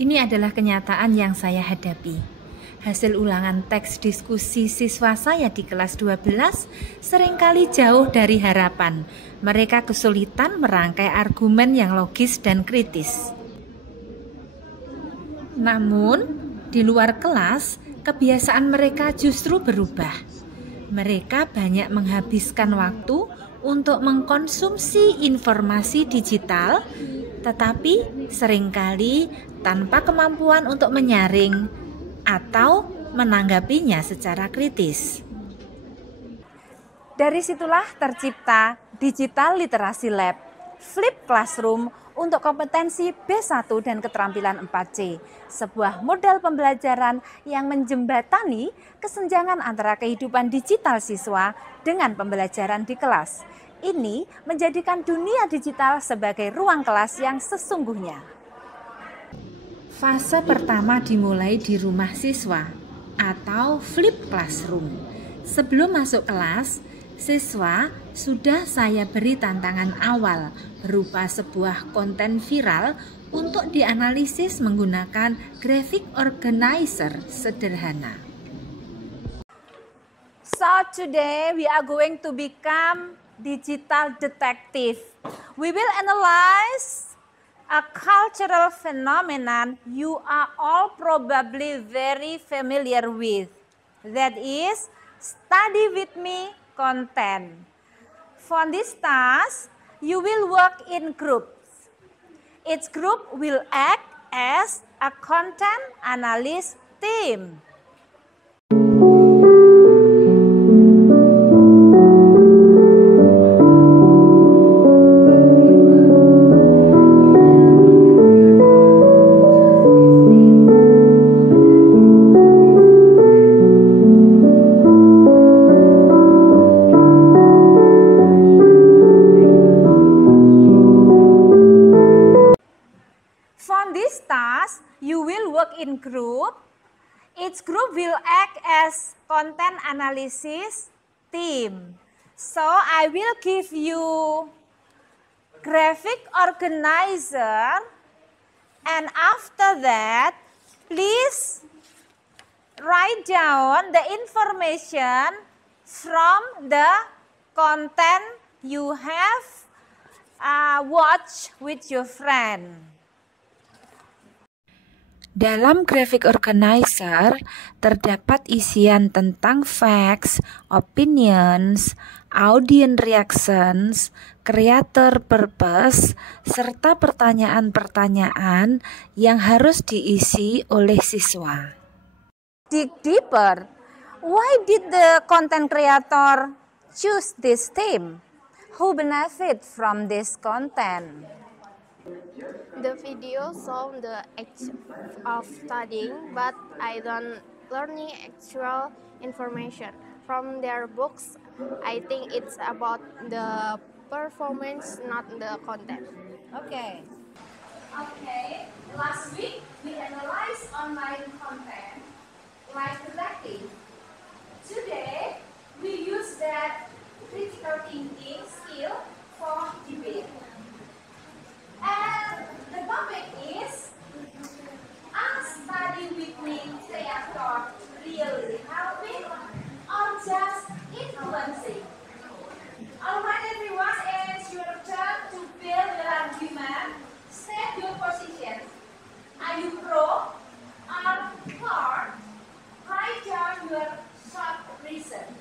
Ini adalah kenyataan yang saya hadapi. Hasil ulangan teks diskusi siswa saya di kelas 12 seringkali jauh dari harapan. Mereka kesulitan merangkai argumen yang logis dan kritis. Namun, di luar kelas, kebiasaan mereka justru berubah. Mereka banyak menghabiskan waktu untuk mengkonsumsi informasi digital, tetapi seringkali tanpa kemampuan untuk menyaring atau menanggapinya secara kritis. Dari situlah tercipta Digital Literacy Lab, Flip Classroom untuk kompetensi B1 dan keterampilan 4C, sebuah model pembelajaran yang menjembatani kesenjangan antara kehidupan digital siswa dengan pembelajaran di kelas. Ini menjadikan dunia digital sebagai ruang kelas yang sesungguhnya. Fase pertama dimulai di rumah siswa atau Flip Classroom. Sebelum masuk kelas, siswa sudah saya beri tantangan awal berupa sebuah konten viral untuk dianalisis menggunakan graphic organizer sederhana. So today we are going to become digital detective. We will analyze a cultural phenomenon you are all probably very familiar with. That is, study with me content. For this task, you will work in groups. Each group will act as a content analyst team. You will work in group. Each group will act as content analysis team. So I will give you graphic organizer, and after that, please write down the information from the content you have watched with your friend. Dalam graphic organizer terdapat isian tentang facts, opinions, audience reactions, creator purpose, serta pertanyaan-pertanyaan yang harus diisi oleh siswa. Dig deeper. Why did the content creator choose this theme? Who benefit from this content? The video showed the act of studying, but I don't learning actual information from their books. I think it's about the performance, not the content. Okay. Last week we analyzed online content like detective. Today we use that critical thinking skill for debate. And the topic is, are study with me creator really helping or just influencing? Alright everyone, it's your turn to build your argument. State your position. Are you pro or con? Write down your short reason.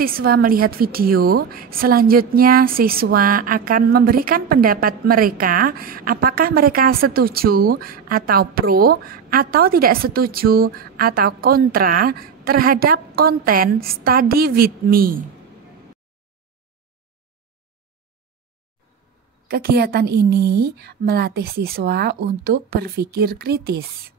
Siswa melihat video, selanjutnya siswa akan memberikan pendapat mereka, apakah mereka setuju atau pro atau tidak setuju atau kontra terhadap konten Study with Me. Kegiatan ini melatih siswa untuk berpikir kritis.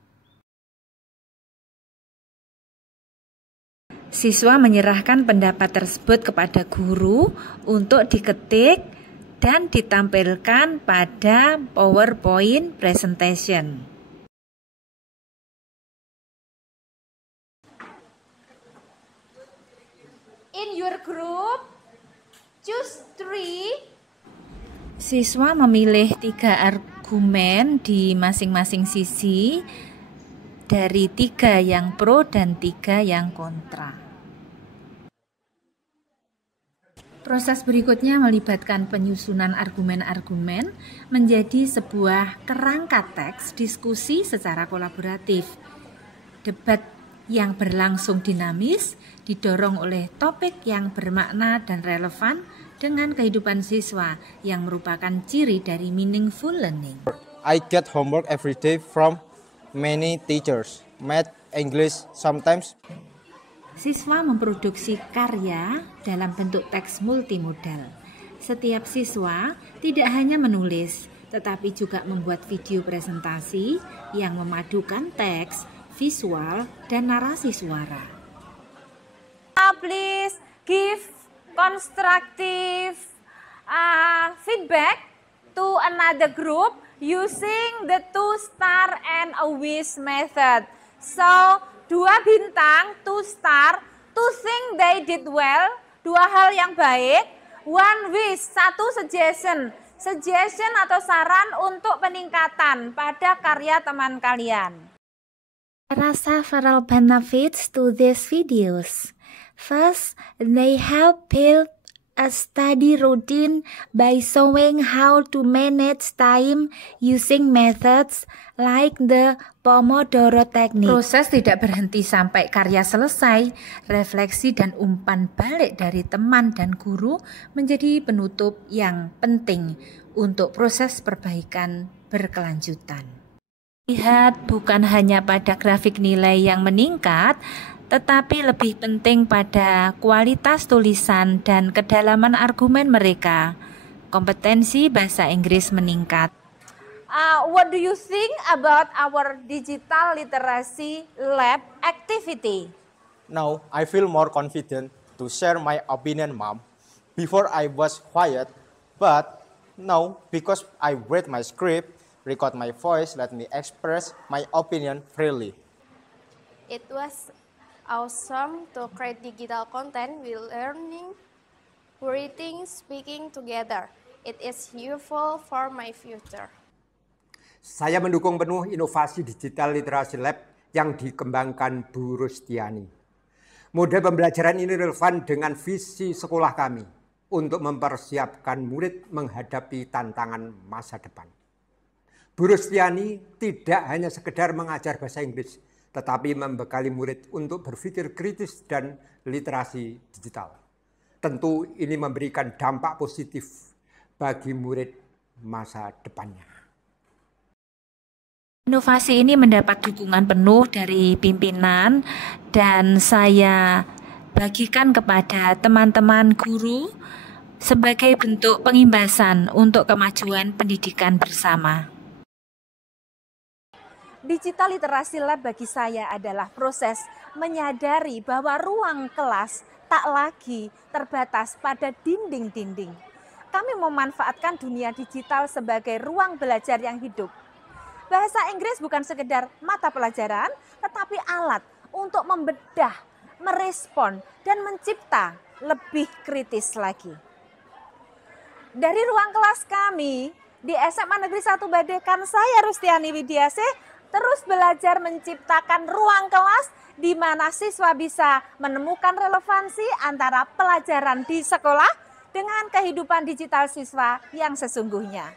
Siswa menyerahkan pendapat tersebut kepada guru untuk diketik dan ditampilkan pada PowerPoint presentation. In your group, choose 3 Siswa memilih 3 argumen di masing-masing sisi dari 3 yang pro dan 3 yang kontra. Proses berikutnya melibatkan penyusunan argumen-argumen menjadi sebuah kerangka teks diskusi secara kolaboratif. Debat yang berlangsung dinamis didorong oleh topik yang bermakna dan relevan dengan kehidupan siswa yang merupakan ciri dari meaningful learning. I get homework every day from many teachers, math, English, sometimes. Siswa memproduksi karya dalam bentuk teks multimodal. Setiap siswa tidak hanya menulis, tetapi juga membuat video presentasi yang memadukan teks, visual, dan narasi suara. Please give constructive feedback to another group using the 2-star and a wish method. So, 2 bintang, 2 star, 2 thing they did well, 2 hal yang baik, 1 wish, 1 suggestion. Suggestion atau saran untuk peningkatan pada karya teman kalian. There are several benefits to these videos. First, they help build a study routine by showing how to manage time using methods like the Pomodoro technique. Proses tidak berhenti sampai karya selesai. Refleksi dan umpan balik dari teman dan guru menjadi penutup yang penting untuk proses perbaikan berkelanjutan. Lihat bukan hanya pada grafik nilai yang meningkat, tetapi lebih penting pada kualitas tulisan dan kedalaman argumen mereka. Kompetensi bahasa Inggris meningkat. What do you think about our digital literacy lab activity? Now I feel more confident to share my opinion, Mom. Before I was quiet, but now because I read my script, record my voice, let me express my opinion freely. It was awesome to create digital content with learning, writing, speaking together. It is useful for my future. Saya mendukung penuh inovasi digital literasi lab yang dikembangkan Bu Rustiani. Model pembelajaran ini relevan dengan visi sekolah kami untuk mempersiapkan murid menghadapi tantangan masa depan. Bu Rustiani tidak hanya sekedar mengajar bahasa Inggris, tetapi membekali murid untuk berpikir kritis dan literasi digital. Tentu ini memberikan dampak positif bagi murid masa depannya. Inovasi ini mendapat dukungan penuh dari pimpinan dan saya bagikan kepada teman-teman guru sebagai bentuk pengimbasan untuk kemajuan pendidikan bersama. Digital literasi lab bagi saya adalah proses menyadari bahwa ruang kelas tak lagi terbatas pada dinding-dinding. Kami memanfaatkan dunia digital sebagai ruang belajar yang hidup. Bahasa Inggris bukan sekedar mata pelajaran, tetapi alat untuk membedah, merespon, dan mencipta lebih kritis lagi. Dari ruang kelas kami di SMA Negeri 1 Badekan, saya Rustiani Widiasih terus belajar menciptakan ruang kelas di mana siswa bisa menemukan relevansi antara pelajaran di sekolah dengan kehidupan digital siswa yang sesungguhnya.